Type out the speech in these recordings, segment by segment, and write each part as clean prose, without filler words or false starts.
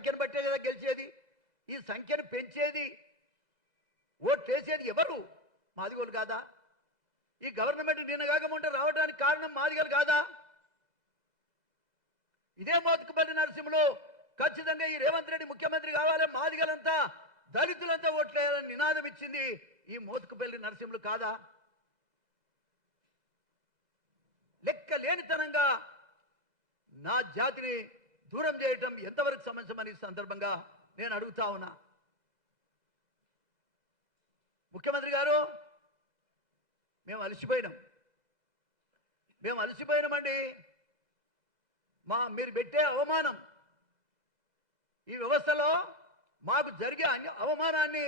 సంఖ్యను బట్టే కదా గెలిచేది. ఈ సంఖ్యను పెంచేది, ఓట్లు వేసేది ఎవరు? మాదిగోలు కాదా? ఈ గవర్నమెంట్ నిన్నగాకముంటే రావడానికి కారణం మాదిగలు కాదా? ఇదే మోత్కుపల్లి నరసింహులు ఖచ్చితంగా ఈ రేవంత్ రెడ్డి ముఖ్యమంత్రి కావాలి, మాదిగలంతా దళితులంతా ఓట్లేయాలని నినాదం ఇచ్చింది ఈ మోత్కుపల్లి నరసింహులు కాదా? లెక్క లేనితనంగా నా జాతిని దూరం చేయటం ఎంతవరకు సమంజసమని సందర్భంగా నేను అడుగుతా ఉన్నా. ముఖ్యమంత్రి గారు, మేము అలసిపోయినామండి. మీరు పెట్టే అవమానం, ఈ వ్యవస్థలో మాకు జరిగే అవమానాన్ని,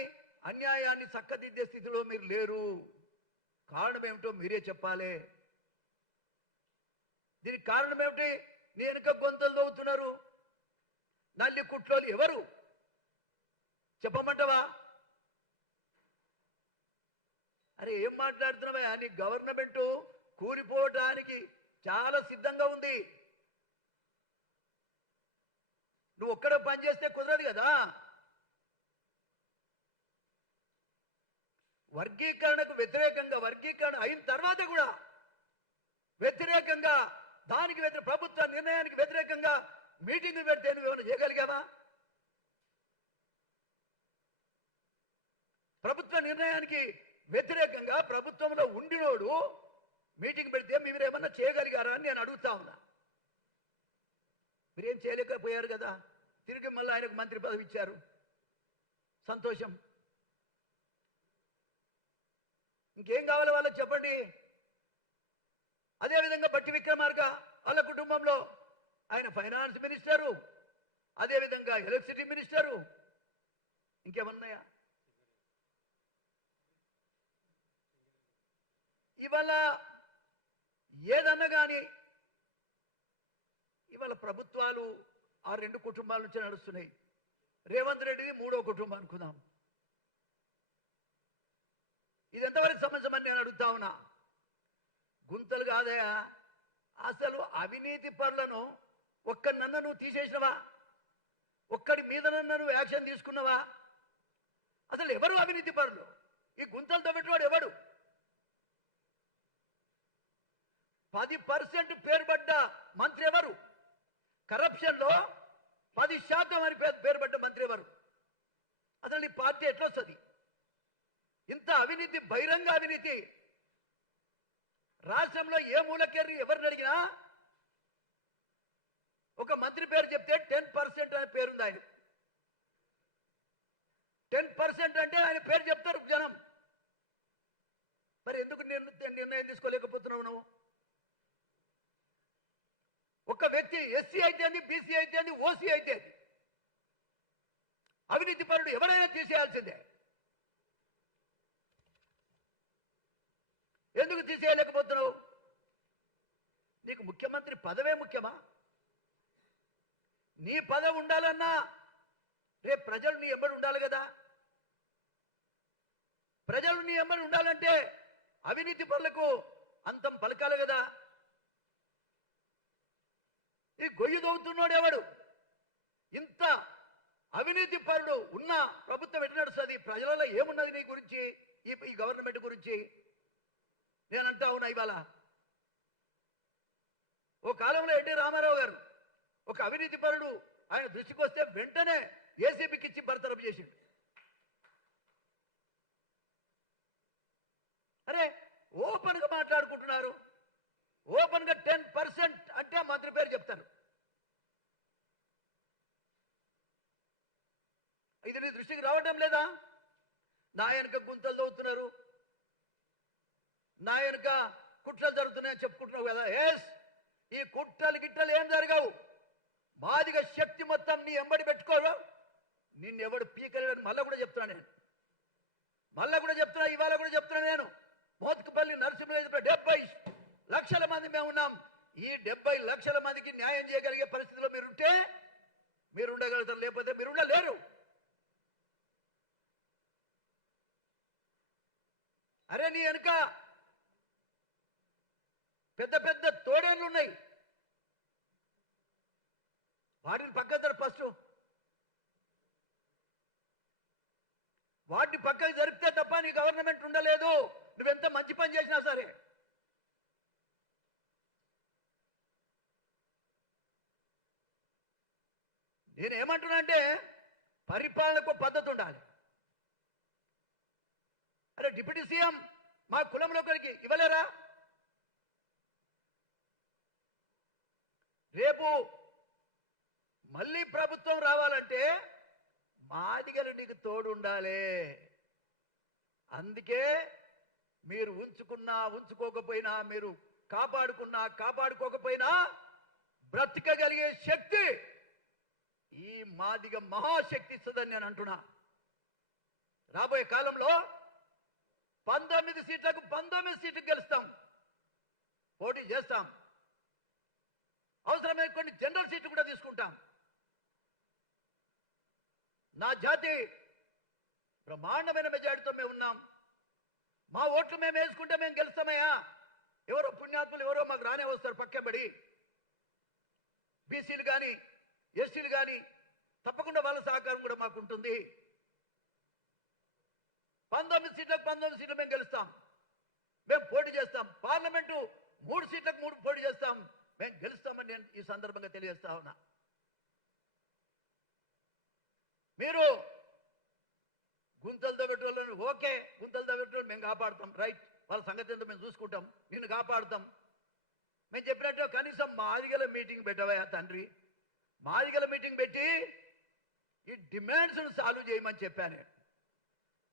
అన్యాయాన్ని చక్కదిద్దే స్థితిలో మీరు లేరు. కారణం ఏమిటో మీరే చెప్పాలి. దీనికి కారణం ఏమిటి? నీ వెనుక గొంతులు దవ్వుతున్నారు నల్లి కుట్లోలు ఎవరు చెప్పమంటవా? అరే ఏం మాట్లాడుతున్నావా? నీ గవర్నమెంట్ కూలిపోవడానికి చాలా సిద్ధంగా ఉంది. నువ్వు ఒక్కడ పని చేస్తే కుదరదు కదా. వర్గీకరణకు వ్యతిరేకంగా, వర్గీకరణ అయిన తర్వాత కూడా వ్యతిరేకంగా, దానికి ప్రభుత్వ నిర్ణయానికి వ్యతిరేకంగా మీటింగ్ పెడితే నువ్వేమైనా చేయగలిగావా? ప్రభుత్వ నిర్ణయానికి వ్యతిరేకంగా ప్రభుత్వంలో ఉండినోడు మీటింగ్ పెడితే మీరేమన్నా చేయగలిగారా అని నేను అడుగుతా ఉన్నా. మీరేం చేయలేకపోయారు కదా. తిరిగి మళ్ళీ ఆయనకు మంత్రి పదవి ఇచ్చారు, సంతోషం. ఇంకేం కావాలి వాళ్ళకి చెప్పండి. అదేవిధంగా బట్టి విక్రమార్క వాళ్ళ కుటుంబంలో ఆయన ఫైనాన్స్ మినిస్టరు, అదేవిధంగా ఎలక్ట్రిసిటీ మినిస్టరు, ఇంకేమన్నాయా? ఇవాళ ఏదన్నా కానీ ఇవాళ ప్రభుత్వాలు ఆ రెండు కుటుంబాల నుంచి నడుస్తున్నాయి. రేవంత్ రెడ్డిది మూడో కుటుంబం అనుకుందాం. ఇది ఎంతవరకు సమంజసమని నేను అడుగుతా ఉన్నా. గుంతలు కాదయా, అసలు అవినీతి పరులను ఒక్కనన్న నువ్వు తీసేసినవా? ఒక్కడి మీదనన్న నువ్వు యాక్షన్ తీసుకున్నావా? అసలు ఎవరు అవినీతి పరులు? ఈ గుంతలతో పెట్టివాడు ఎవడు? 10% పేరుపడ్డ మంత్రి ఎవరు? కరప్షన్లో 10% అని పేరుపడ్డ మంత్రి ఎవరు? అసలు ఈ పార్టీ ఎట్లొస్తుంది? ఇంత అవినీతి, బహిరంగ అవినీతి రాష్ట్రంలో ఏ మూలకెర్రి ఎవరిని అడిగినా ఒక మంత్రి పేరు చెప్తే 10% అనే పేరుంది ఆయన. 10% అంటే ఆయన పేరు చెప్తారు జనం. మరి ఎందుకు నిర్ణయం తీసుకోలేకపోతున్నావు నువ్వు? ఒక వ్యక్తి ఎస్సీ అయితే, బీసీ అయితే, ఓసీ అయితే అవినీతి పరుడు ఎవరైనా తీసేయాల్సిందే. ఎందుకు తీసేయలేకపోతున్నావు? నీకు ముఖ్యమంత్రి పదవే ముఖ్యమా? నీ పదవి ఉండాలన్నా రేపు ప్రజలు నీ ఎంబడి ఉండాలి కదా. ప్రజలు నీ ఎంబడి ఉండాలంటే అవినీతి పరులకు అంతం పలకాలి కదా. ఈ గొయ్యి దవ్వుతున్నాడు ఎవడు? ఇంత అవినీతి పరుడు ఉన్న ప్రభుత్వం ఎట్లా నడుస్తుంది? ప్రజలలో ఏమున్నది నీ గురించి, ఈ గవర్నమెంట్ గురించి? నేనంటా ఉన్నా, ఇవాళ ఓ కాలంలో ఎన్టీ రామారావు గారు ఒక అవినీతి పరుడు ఆయన దృష్టికి వస్తే వెంటనే ఏసీబీకి ఇచ్చి బర్తరఫ్ చేసిండు. అరే ఓపెన్గా మాట్లాడుకుంటున్నారు. ఓపెన్గా 10% అంటే మంత్రి పేరు చెప్తారు. ఇది నీ దృష్టికి రావటం లేదా? నా వెనుక గుంతలు తవ్వుతున్నారు, నా వెనుక కుట్రలు జరుగుతున్నాయని చెప్పుకుంటున్నావు కదా. ఎస్, ఈ కుట్రలు గిట్టలు ఏం జరగవు. మాదిగ శక్తి మొత్తం నీ ఎంబడి పెట్టుకోరు. నిన్నెవడు పీకలేడని మళ్ళా కూడా చెప్తున్నా నేను. ఇవాళ కూడా చెప్తున్నా నేను. మోత్కుపల్లి నరసింహులు 70 లక్షల మంది మేము ఉన్నాం. ఈ 70 లక్షల మందికి న్యాయం చేయగలిగే పరిస్థితిలో మీరుంటే మీరు ఉండగలుగుతారు, లేకపోతే మీరు ఉండలేరు. అరే నీ వెనుక పెద్ద పెద్ద తోడేళ్ళు ఉన్నాయి, వాటిని పక్కన ఫస్ట్. వాటిని పక్కకు జరిపితే తప్ప నీ గవర్నమెంట్ ఉండలేదు, నువ్వెంత మంచి పని చేసినా సరే. నేనేమంటున్నా అంటే పరిపాలనకు పద్ధతి ఉండాలి. అరే డిప్యూటీ సీఎం మా కులంలో ఒకరికి ఇవ్వలేరా? రేపు మళ్ళీ ప్రభుత్వం రావాలంటే మాదిగలు నీకు తోడు ఉండాలి. అందుకే మీరు ఉంచుకున్నా ఉంచుకోకపోయినా, మీరు కాపాడుకున్నా కాపాడుకోకపోయినా బ్రతకగలిగే శక్తి ఈ మాదిగ మహాశక్తి ఇస్తుందని నేను అంటున్నా. రాబోయే కాలంలో 19 సీట్లకు 19 సీట్లు గెలుస్తాం, పోటీ చేస్తాం. అవసరమైన కొన్ని జనరల్ సీట్లు కూడా తీసుకుంటాం. నా జాతి బ్రహ్మాండమైన మెజారిటీతో మేము ఉన్నాం. మా ఓట్లు మేము వేసుకుంటే మేము గెలుస్తామయ్యా. ఎవరో పుణ్యాత్ములు ఎవరో మాకు రానే వస్తారు పక్కబడి. బీసీలు కానీ ఎస్సీలు కానీ తప్పకుండా వాళ్ళ సహకారం కూడా మాకు ఉంటుంది. 19 సీట్లకు 19 సీట్లు మేము గెలుస్తాం, మేము పోటీ చేస్తాం. పార్లమెంటు 3 సీట్లకు 3 పోటీ చేస్తాం, మేము గెలుస్తామని నేను ఈ సందర్భంగా తెలియజేస్తా ఉన్నా. మీరు గుంతలతో పెట్టేవాళ్ళని ఓకే, గుంతలతో పెట్టేవాళ్ళు మేము కాపాడుతాం, రైట్, వాళ్ళ సంగతి ఏంటో మేము చూసుకుంటాం, నిన్ను కాపాడుతాం. మేము చెప్పినట్టు కనీసం మాదిగల మీటింగ్ పెట్టవయా తండ్రి, మాదిగల మీటింగ్ పెట్టి ఈ డిమాండ్స్ను సాల్వ్ చేయమని చెప్పాను.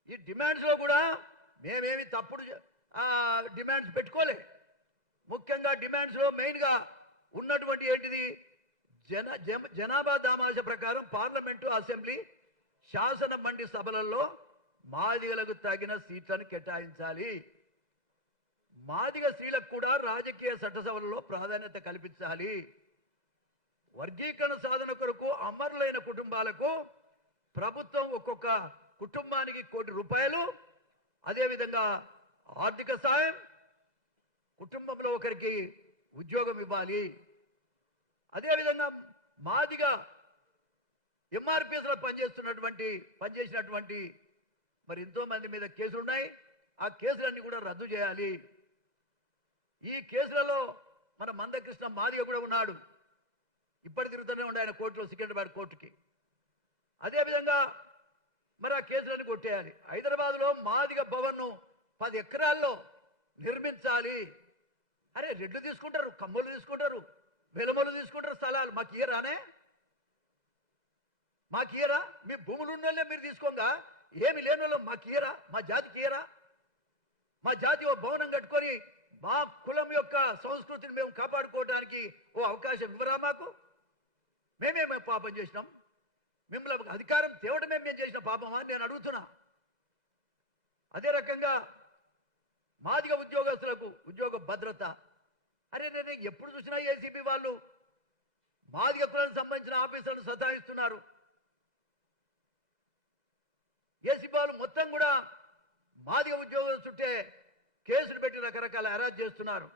ఈ డిమాండ్స్లో కూడా మేమేమి తప్పుడు డిమాండ్స్ పెట్టుకోలే. ముఖ్యంగా డిమాండ్స్లో మెయిన్గా ఉన్నటువంటి ఏంటిది, జనాభా దామాష ప్రకారం పార్లమెంటు, అసెంబ్లీ, శాసన మండలి సభలలో మాదిగలకు తగిన సీట్లను కేటాయించాలి. మాదిగ స్త్రీలకు కూడా రాజకీయ చట్టసభలలో ప్రాధాన్యత కల్పించాలి. వర్గీకరణ సాధన కొరకు అమరులైన కుటుంబాలకు ప్రభుత్వం ఒక్కొక్క కుటుంబానికి ₹1,00,00,000, అదేవిధంగా ఆర్థిక సాయం, కుటుంబంలో ఒకరికి ఉద్యోగం ఇవ్వాలి. అదేవిధంగా మాదిగ ఎంఆర్పిఎస్లో పనిచేసినటువంటి మరి ఎంతో మంది మీద కేసులు ఉన్నాయి. ఆ కేసులన్నీ కూడా రద్దు చేయాలి. ఈ కేసులలో మన మందకృష్ణ మాదిగ కూడా ఉన్నాడు, ఇప్పటి తిరుగుతూనే ఉండే ఆయన కోర్టులో, సికింద్రాబాద్ కోర్టుకి. అదేవిధంగా మరి ఆ కేసులన్నీ కొట్టేయాలి. హైదరాబాద్లో మాదిగ భవన్ను 10 ఎకరాల్లో నిర్మించాలి. అరే రెడ్లు తీసుకుంటారు, కమ్మోళ్ళు తీసుకుంటారు, వెలమోళ్ళు తీసుకుంటారు స్థలాలు, మాకు ఇయరానే? మాకు ఇయరా? మీ భూములు ఉన్న వాళ్ళే మీరు తీసుకోగా ఏమి లేని వాళ్ళు మాకు ఇయరా? మా జాతికి ఇయరా? మా జాతి ఓ భవనం కట్టుకొని మా కులం యొక్క సంస్కృతిని మేము కాపాడుకోవడానికి ఓ అవకాశం ఇవ్వరా మాకు? మేమేమే పాపం చేసినాం? మిమ్మల్ని అధికారం తేవడమే మేము చేసిన పాపమా అని నేను అడుగుతున్నా. అదే రకంగా మాదిగ ఉద్యోగస్తులకు ఉద్యోగ భద్రత. అరే నేను ఎప్పుడు చూసినా ఏసీబీ వాళ్ళు మాదిగ కులానికి సంబంధించిన ఆఫీసర్లను సతాయిస్తున్నారు. ఏసీబీ వాళ్ళు మొత్తం కూడా మాదిగ ఉద్యోగస్తుట్టే కేసులు పెట్టి రకరకాల అరెస్ట్ చేస్తున్నారు.